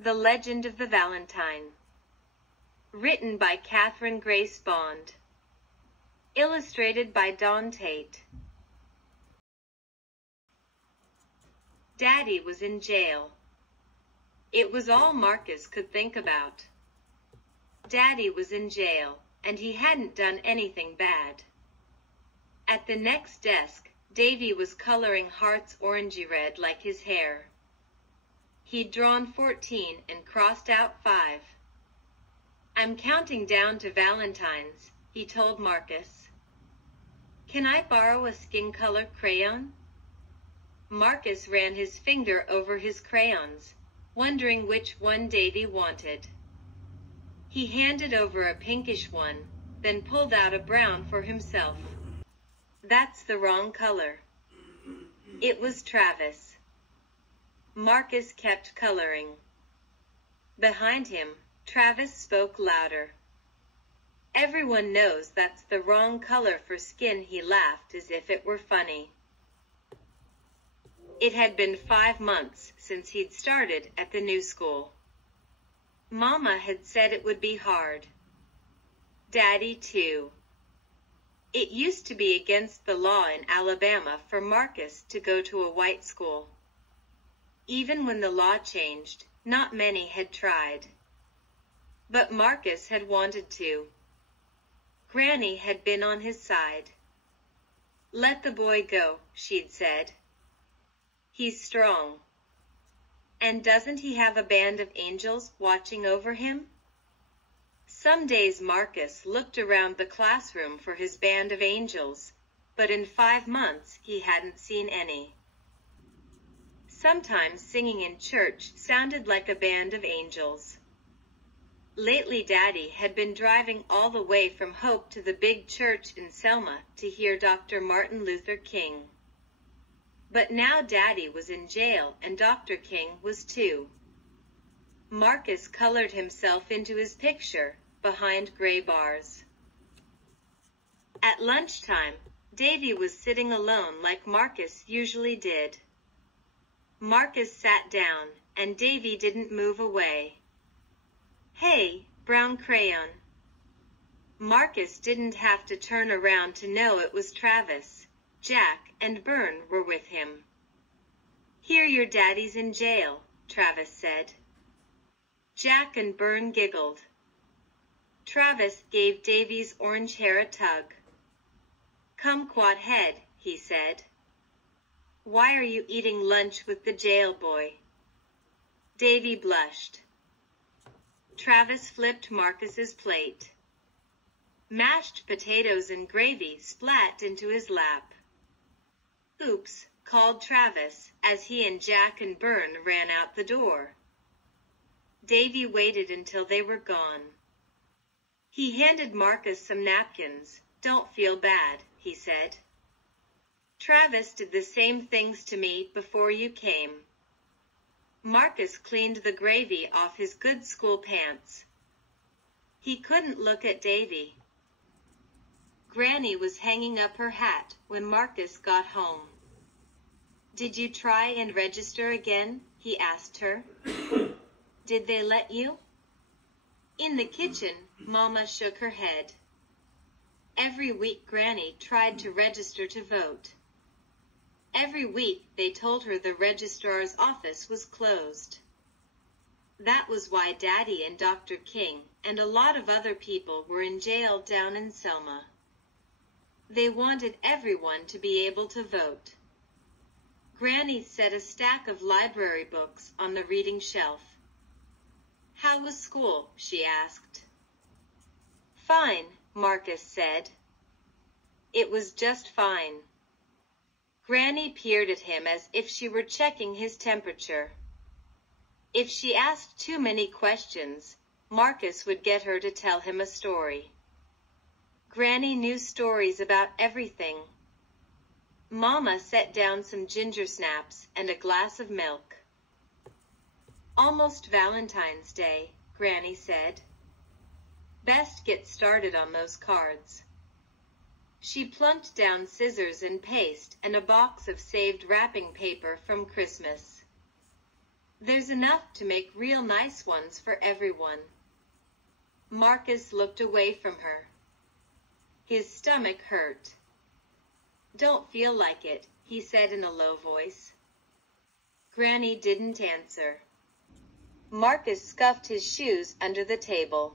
The Legend of the Valentine. Written by Catherine Grace Bond. Illustrated by Don Tate. Daddy was in jail. It was all Marcus could think about. Daddy was in jail, and he hadn't done anything bad. At the next desk, Davy was coloring hearts orangey red like his hair. He'd drawn 14 and crossed out 5. "I'm counting down to Valentine's," he told Marcus. "Can I borrow a skin color crayon?" Marcus ran his finger over his crayons, wondering which one Davy wanted. He handed over a pinkish one, then pulled out a brown for himself. "That's the wrong color." It was Travis. Marcus kept coloring. Behind him, Travis spoke louder. "Everyone knows that's the wrong color for skin," he laughed as if it were funny. It had been 5 months since he'd started at the new school. Mama had said it would be hard. Daddy too. It used to be against the law in Alabama for Marcus to go to a white school. Even when the law changed, not many had tried. But Marcus had wanted to. Granny had been on his side. "Let the boy go," she'd said. "He's strong. And doesn't he have a band of angels watching over him?" Some days Marcus looked around the classroom for his band of angels, but in 5 months he hadn't seen any. Sometimes singing in church sounded like a band of angels. Lately Daddy had been driving all the way from Hope to the big church in Selma to hear Dr. Martin Luther King. But now Daddy was in jail and Dr. King was too. Marcus colored himself into his picture, behind gray bars. At lunchtime, Davy was sitting alone like Marcus usually did. Marcus sat down, and Davy didn't move away. "Hey, brown crayon." Marcus didn't have to turn around to know it was Travis. Jack and Bern were with him. "Here your daddy's in jail," Travis said. Jack and Bern giggled. Travis gave Davy's orange hair a tug. "Kumquat head," he said. "Why are you eating lunch with the jail boy?" Davy blushed. Travis flipped Marcus's plate. Mashed potatoes and gravy splat into his lap. "Oops," called Travis, as he and Jack and Bern ran out the door. Davy waited until they were gone. He handed Marcus some napkins. "Don't feel bad," he said. "Travis did the same things to me before you came." Marcus cleaned the gravy off his good school pants. He couldn't look at Davy. Granny was hanging up her hat when Marcus got home. "Did you try and register again?" he asked her. "Did they let you?" In the kitchen, Mama shook her head. Every week Granny tried to register to vote. Every week they told her the registrar's office was closed. That was why Daddy and Dr. King and a lot of other people were in jail down in Selma. They wanted everyone to be able to vote. Granny set a stack of library books on the reading shelf. "How was school?" she asked. "Fine," Marcus said. It was just fine. Granny peered at him as if she were checking his temperature. If she asked too many questions, Marcus would get her to tell him a story. Granny knew stories about everything. Mama set down some ginger snaps and a glass of milk. "Almost Valentine's Day," Granny said. "Best get started on those cards." She plunked down scissors and paste and a box of saved wrapping paper from Christmas. There's enough to make real nice ones for everyone. Marcus looked away from her. His stomach hurt. Don't feel like it, he said in a low voice. Granny didn't answer. Marcus scuffed his shoes under the table.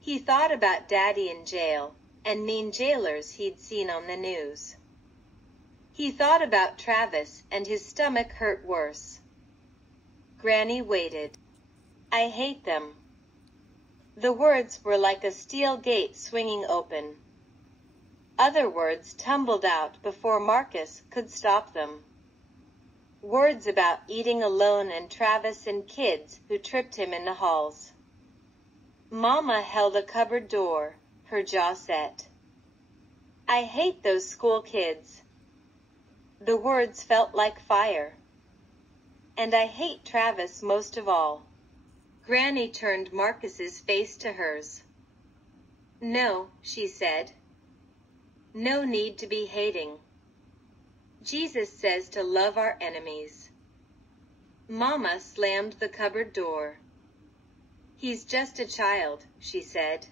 He thought about Daddy in jail, and mean jailers he'd seen on the news. He thought about Travis, and his stomach hurt worse. Granny waited. I hate them. The words were like a steel gate swinging open. Other words tumbled out before Marcus could stop them. Words about eating alone and Travis and kids who tripped him in the halls. Mama held a cupboard door, her jaw set. I hate those school kids. The words felt like fire. And I hate Travis most of all. Granny turned Marcus's face to hers. No, she said. No need to be hating. Jesus says to love our enemies. Mama slammed the cupboard door. He's just a child, she said.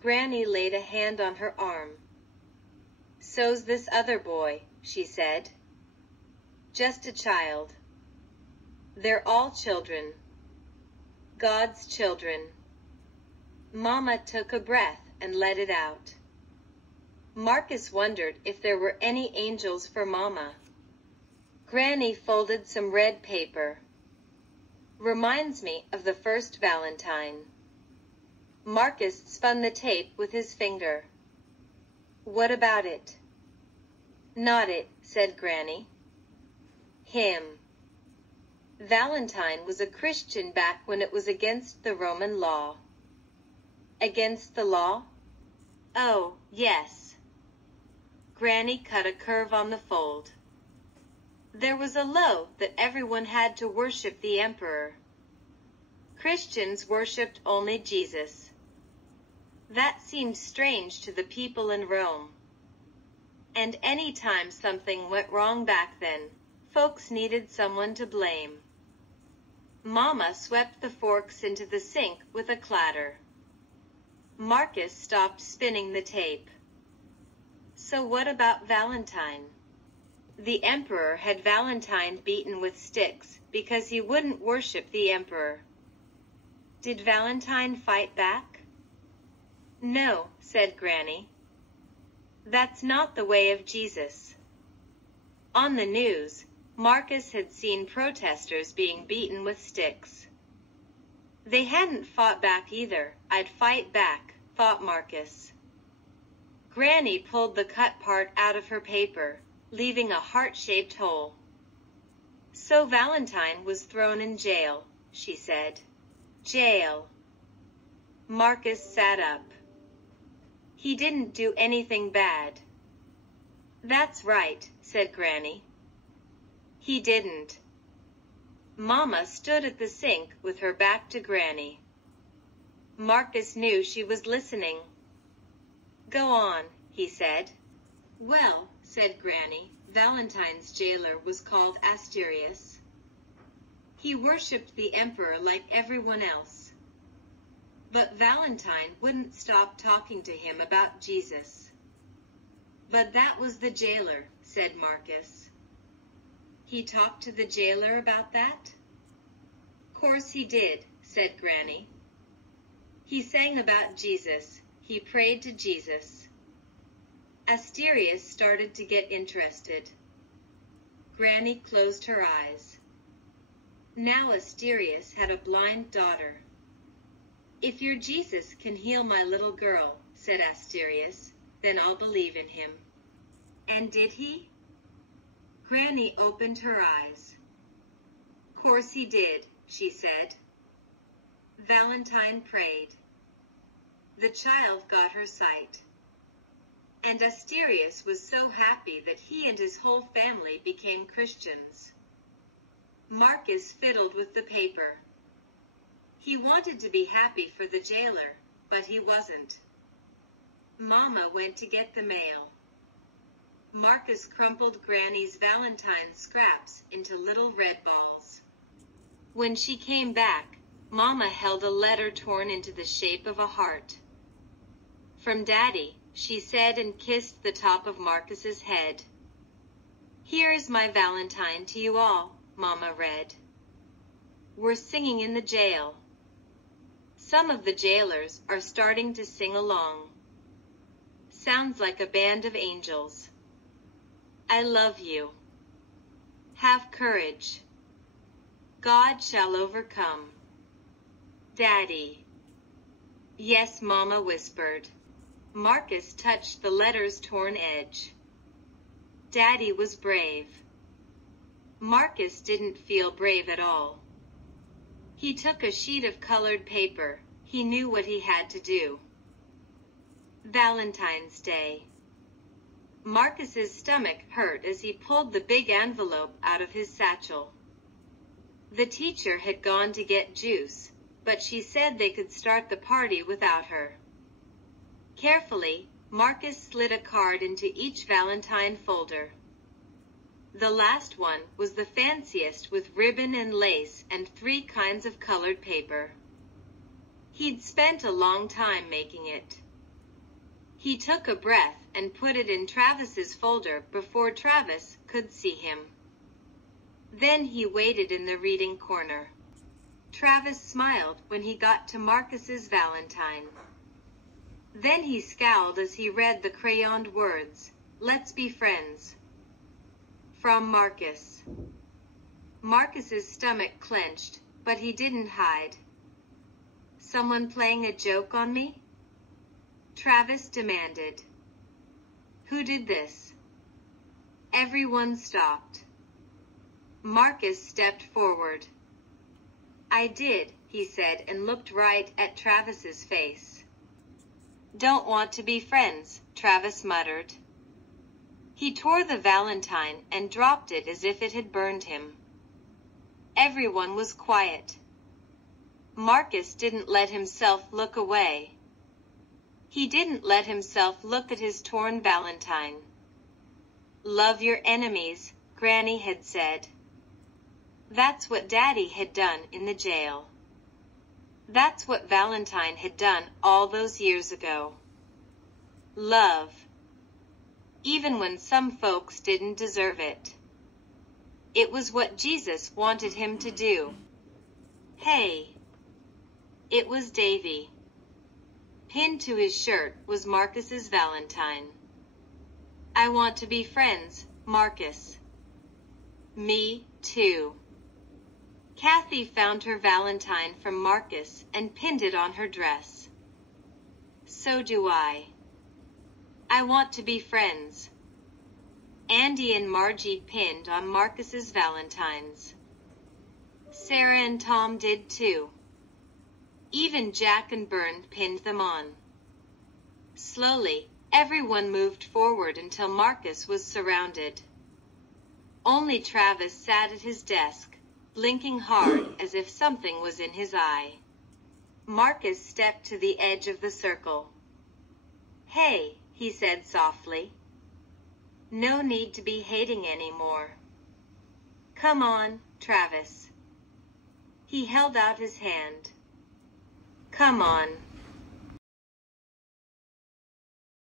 Granny laid a hand on her arm. So's this other boy, she said. Just a child. They're all children. God's children. Mama took a breath and let it out. Marcus wondered if there were any angels for Mama. Granny folded some red paper. Reminds me of the first Valentine. Marcus spun the tape with his finger. What about it? Not it, said Granny. Him. Valentine was a Christian back when it was against the Roman law. Against the law? Oh, yes. Granny cut a curve on the fold. There was a law that everyone had to worship the emperor. Christians worshipped only Jesus. That seemed strange to the people in Rome. And any time something went wrong back then, folks needed someone to blame. Mama swept the forks into the sink with a clatter. Marcus stopped spinning the tape. So what about Valentine? The emperor had Valentine beaten with sticks because he wouldn't worship the emperor. Did Valentine fight back? No, said Granny. That's not the way of Jesus. On the news, Marcus had seen protesters being beaten with sticks. They hadn't fought back either. I'd fight back, thought Marcus. Granny pulled the cut part out of her paper, leaving a heart-shaped hole. So Valentine was thrown in jail, she said. Jail. Marcus sat up. He didn't do anything bad. That's right, said Granny. He didn't. Mama stood at the sink with her back to Granny. Marcus knew she was listening. Go on, he said. Well, said Granny, Valentine's jailer was called Asterius. He worshipped the emperor like everyone else. But Valentine wouldn't stop talking to him about Jesus. But that was the jailer, said Marcus. He talked to the jailer about that? Course he did, said Granny. He sang about Jesus. He prayed to Jesus. Asterius started to get interested. Granny closed her eyes. Now Asterius had a blind daughter. If your Jesus can heal my little girl, said Asterius, then I'll believe in him. And did he? Granny opened her eyes. Course he did, she said. Valentine prayed. The child got her sight. And Asterius was so happy that he and his whole family became Christians. Marcus fiddled with the paper. He wanted to be happy for the jailer, but he wasn't. Mama went to get the mail. Marcus crumpled Granny's Valentine scraps into little red balls. When she came back, Mama held a letter torn into the shape of a heart. "From Daddy," she said and kissed the top of Marcus's head. "Here is my Valentine to you all," Mama read. "We're singing in the jail." Some of the jailers are starting to sing along. Sounds like a band of angels. I love you. Have courage. God shall overcome. Daddy. Yes, Mama whispered. Marcus touched the letter's torn edge. Daddy was brave. Marcus didn't feel brave at all. He took a sheet of colored paper. He knew what he had to do. Valentine's Day. Marcus's stomach hurt as he pulled the big envelope out of his satchel. The teacher had gone to get juice, but she said they could start the party without her. Carefully, Marcus slid a card into each Valentine folder. The last one was the fanciest, with ribbon and lace and 3 kinds of colored paper. He'd spent a long time making it. He took a breath and put it in Travis's folder before Travis could see him. Then he waited in the reading corner. Travis smiled when he got to Marcus's Valentine. Then he scowled as he read the crayoned words, "Let's be friends." From Marcus. Marcus's stomach clenched, but he didn't hide. "Someone playing a joke on me?" Travis demanded. "Who did this?" Everyone stopped. Marcus stepped forward. "I did," he said and looked right at Travis's face. "Don't want to be friends," Travis muttered. He tore the Valentine and dropped it as if it had burned him. Everyone was quiet. Marcus didn't let himself look away. He didn't let himself look at his torn Valentine. "Love your enemies," Granny had said. That's what Daddy had done in the jail. That's what Valentine had done all those years ago. Love. Even when some folks didn't deserve it. It was what Jesus wanted him to do. Hey. It was Davy. Pinned to his shirt was Marcus's Valentine. "I want to be friends, Marcus." "Me, too." Kathy found her Valentine from Marcus and pinned it on her dress. "So do I. I want to be friends." Andy and Margie pinned on Marcus's Valentines. Sarah and Tom did too. Even Jack and Bern pinned them on. Slowly, everyone moved forward until Marcus was surrounded. Only Travis sat at his desk, blinking hard as if something was in his eye. Marcus stepped to the edge of the circle. "Hey," he said softly. "No need to be hating anymore. Come on, Travis." He held out his hand. "Come on."